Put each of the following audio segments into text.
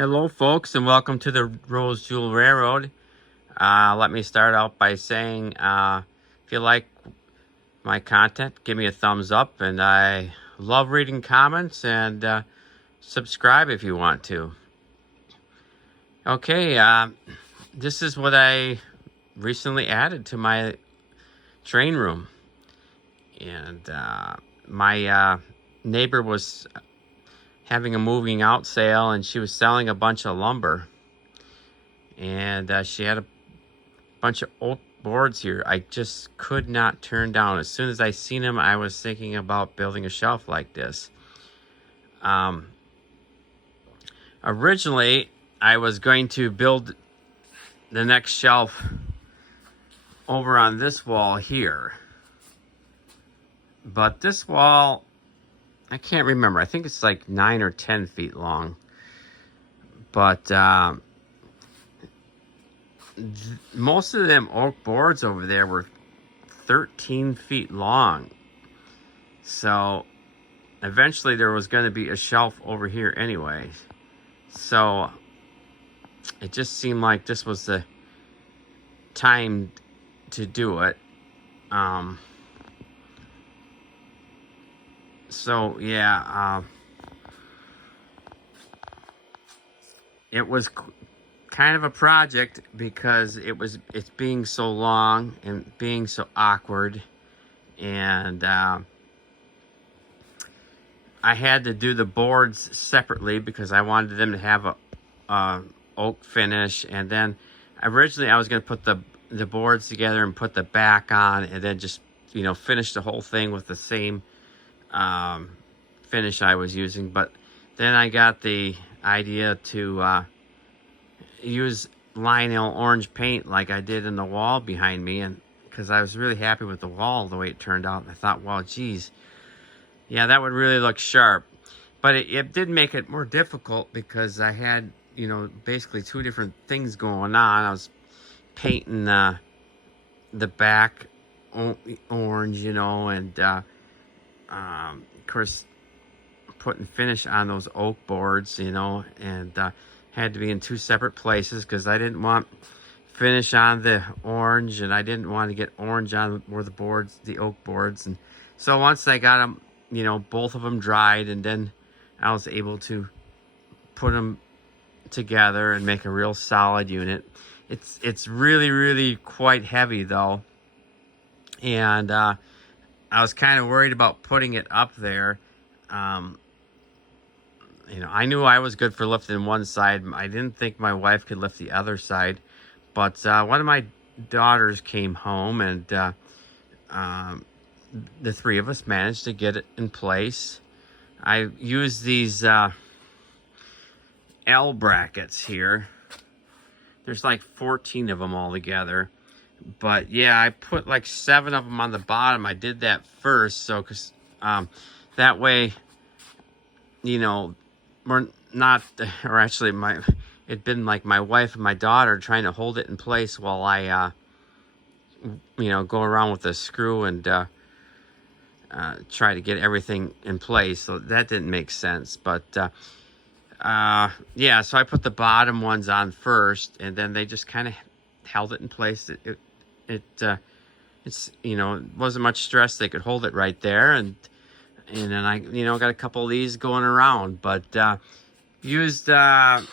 Hello, folks, and welcome to the Rose Jewel Railroad. Let me start out by saying, if you like my content, give me a thumbs up, and I love reading comments, and subscribe if you want to. Okay, this is what I recently added to my train room, and my neighbor was having a moving out sale, and she was selling a bunch of lumber. And she had a bunch of oak boards here I just could not turn down. As soon as I seen them, I was thinking about building a shelf like this. Originally, I was going to build the next shelf over on this wall here. But this wall, I can't remember. I think it's like 9 or 10 feet long. But most of them oak boards over there were 13 feet long. So eventually there was going to be a shelf over here anyway. So it just seemed like this was the time to do it. So yeah, it was kind of a project because it's being so long and being so awkward, and I had to do the boards separately because I wanted them to have a oak finish. And then originally I was going to put the boards together and put the back on, and then just finish the whole thing with the same finish I was using. But then I got the idea to use Lionel orange paint like I did in the wall behind me, and because I was really happy with the wall the way it turned out. And I thought, well, geez, yeah, that would really look sharp. But it did make it more difficult because I had basically two different things going on. I was painting the back orange, and of course putting finish on those oak boards, and had to be in two separate places because I didn't want finish on the orange, and I didn't want to get orange on where the oak boards. And so once I got them, both of them dried, and then I was able to put them together and make a real solid unit. It's really, really quite heavy though, and I was kind of worried about putting it up there. I knew I was good for lifting one side. I didn't think my wife could lift the other side. But one of my daughters came home, and the three of us managed to get it in place. I used these L brackets here. There's like 14 of them all together. But yeah, I put like 7 of them on the bottom. I did that first, so because that way, we're not, or actually it'd been like my wife and my daughter trying to hold it in place while I, go around with the screw and try to get everything in place. So that didn't make sense. But yeah, so I put the bottom ones on first, and then they just kind of held it in place. It wasn't much stress. They could hold it right there, and then I got a couple of these going around, but used the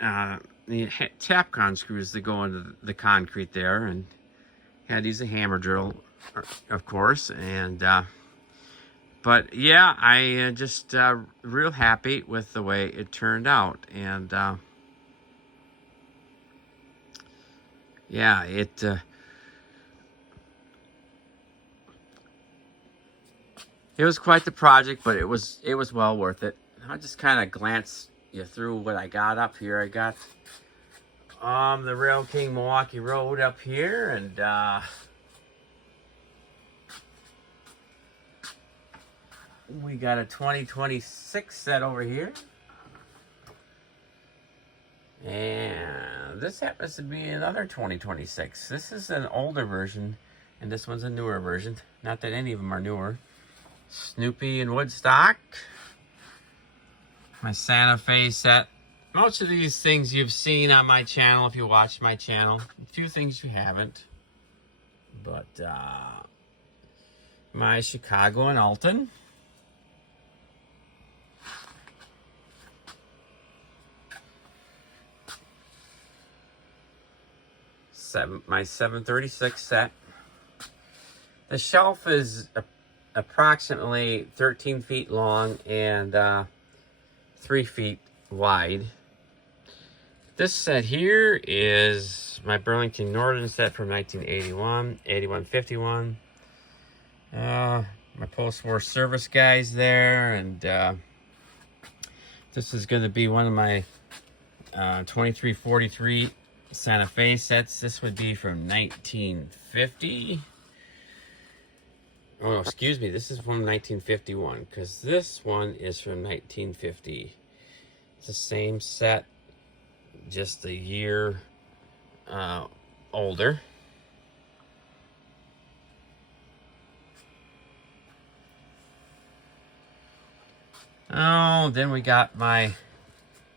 Tapcon screws to go into the concrete there, and had to use a hammer drill, of course. And but yeah, I just real happy with the way it turned out. And yeah, it was quite the project, but it was well worth it. I'll just kind of glance you through what I got up here. I got the Rail King Milwaukee Road up here, and we got a 2026 set over here. And this happens to be another 2026. This is an older version, and this one's a newer version. Not that any of them are newer. Snoopy and Woodstock. My Santa Fe set Most of these things you've seen on my channel if you watch my channel. A few things you haven't. But my Chicago and Alton. My 736 set. The shelf is approximately 13 feet long and 3 feet wide. This set here is my Burlington Northern set from 1981, 8151. My post-war service guys there, and this is going to be one of my 2343 Santa Fe sets. This would be from 1950. Oh, excuse me, this is from 1951, because this one is from 1950. It's the same set, just a year older. Oh, then we got my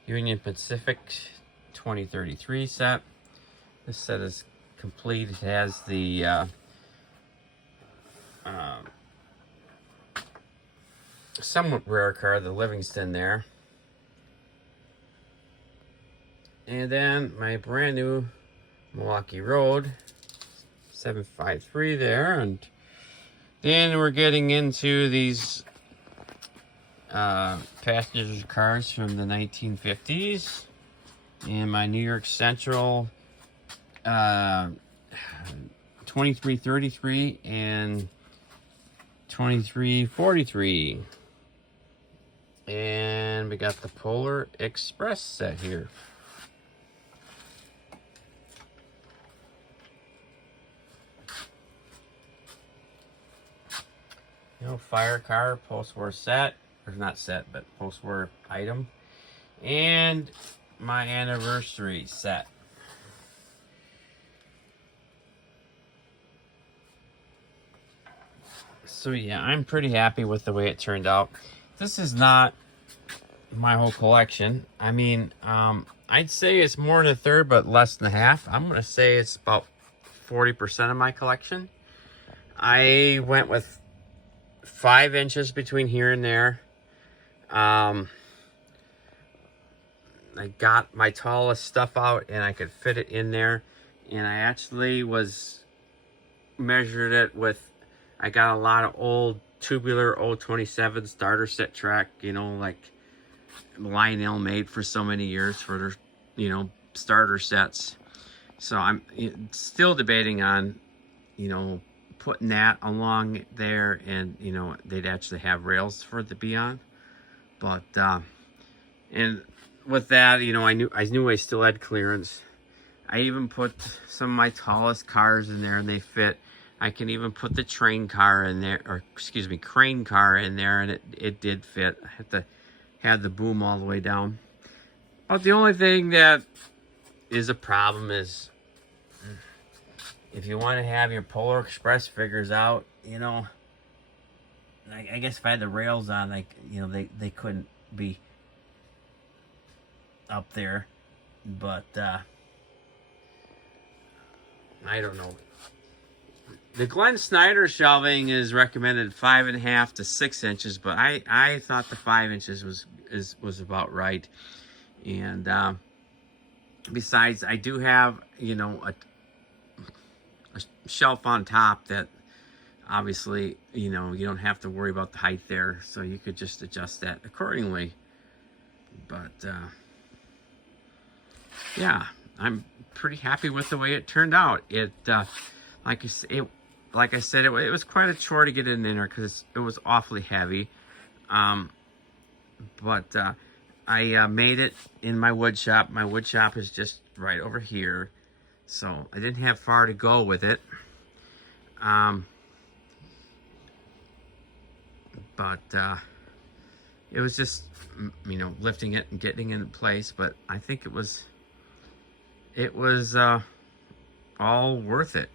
Union Pacific 2033 set. This set is complete. It has the somewhat rare car, the Livingston there. And then my brand new Milwaukee Road 753 there. And then we're getting into these passenger cars from the 1950s. And my New York Central 2333 and 2343. And we got the Polar Express set here. You know, fire car, post-war set, or not set, but post-war item. And my anniversary set. So yeah, I'm pretty happy with the way it turned out. This is not my whole collection. I mean, I'd say it's more than a third, but less than half. I'm going to say it's about 40% of my collection. I went with 5 inches between here and there. I got my tallest stuff out and I could fit it in there. And I actually measured it with, I got a lot of old tubular 027 starter set track, you know, like Lionel made for so many years for their, you know, starter sets. So I'm still debating on, you know, putting that along there, and, you know, they'd actually have rails for it to be on. But, and with that, you know, I knew I still had clearance. I even put some of my tallest cars in there and they fit. I can even put the train car in there, or excuse me, crane car in there, and it did fit. I had to have the boom all the way down. But the only thing that is a problem is if you want to have your Polar Express figures out, you know, I guess if I had the rails on, like, you know, they couldn't be up there. But I don't know. The Glenn Snyder shelving is recommended 5.5 to 6 inches, but I thought the 5 inches was about right. And besides, I do have, you know, a shelf on top that obviously, you know, you don't have to worry about the height there, so you could just adjust that accordingly. But yeah, I'm pretty happy with the way it turned out. It like I said, it was quite a chore to get it in there because it was awfully heavy. But I made it in my wood shop. My wood shop is just right over here, so I didn't have far to go with it. But it was just, you know, lifting it and getting it in place. But I think it was all worth it.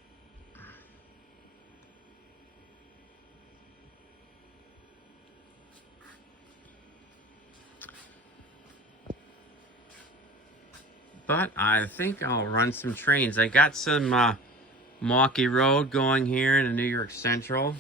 But I think I'll run some trains. I got some Milwaukee Road going here in New York Central.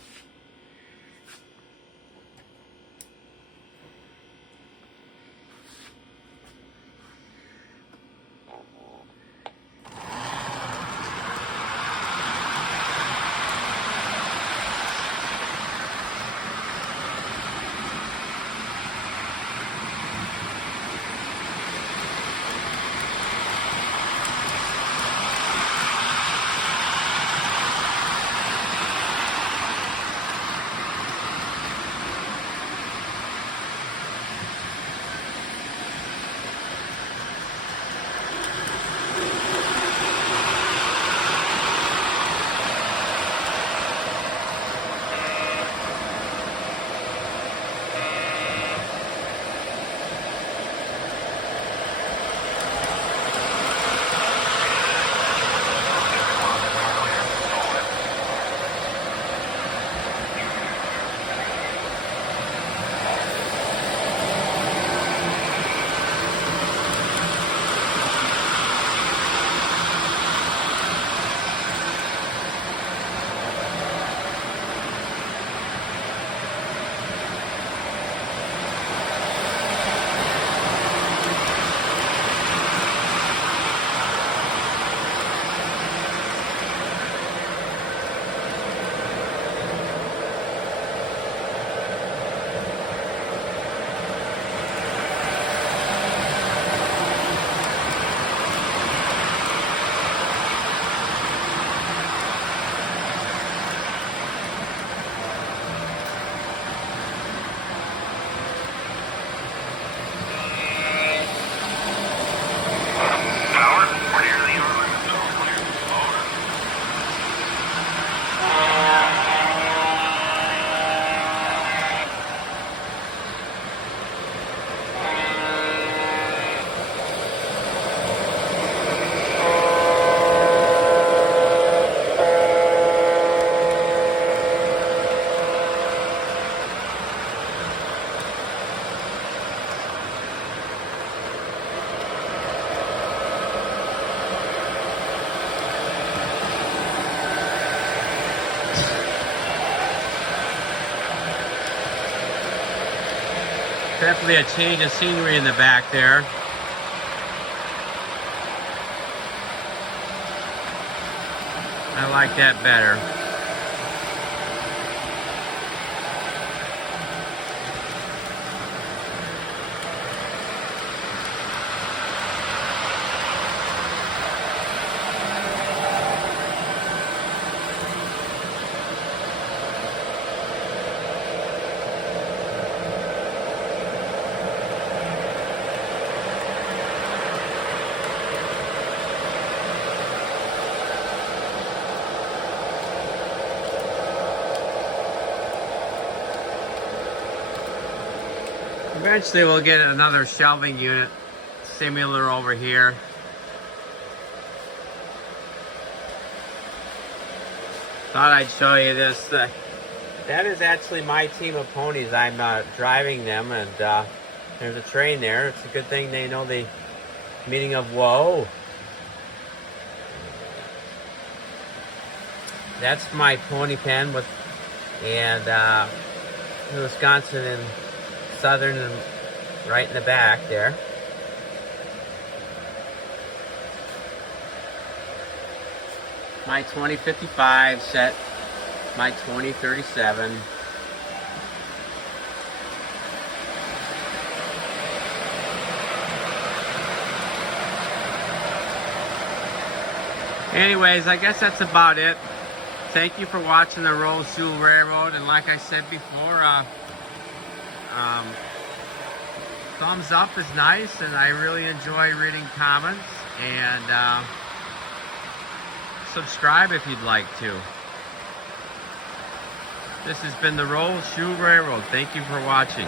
Definitely a change of scenery in the back there. I like that better. Eventually we'll get another shelving unit similar over here. Thought I'd show you this. That is actually my team of ponies. I'm driving them, and there's a train there. It's a good thing they know the meaning of whoa. That's my pony pen with, and Wisconsin and Southern and right in the back there. My 2055 set, my 2037. Anyways, I guess that's about it. Thank you for watching the Roseau Railroad, and like I said before, thumbs up is nice, and I really enjoy reading comments, and subscribe if you'd like to. This has been the Roseau Railroad. Thank you for watching.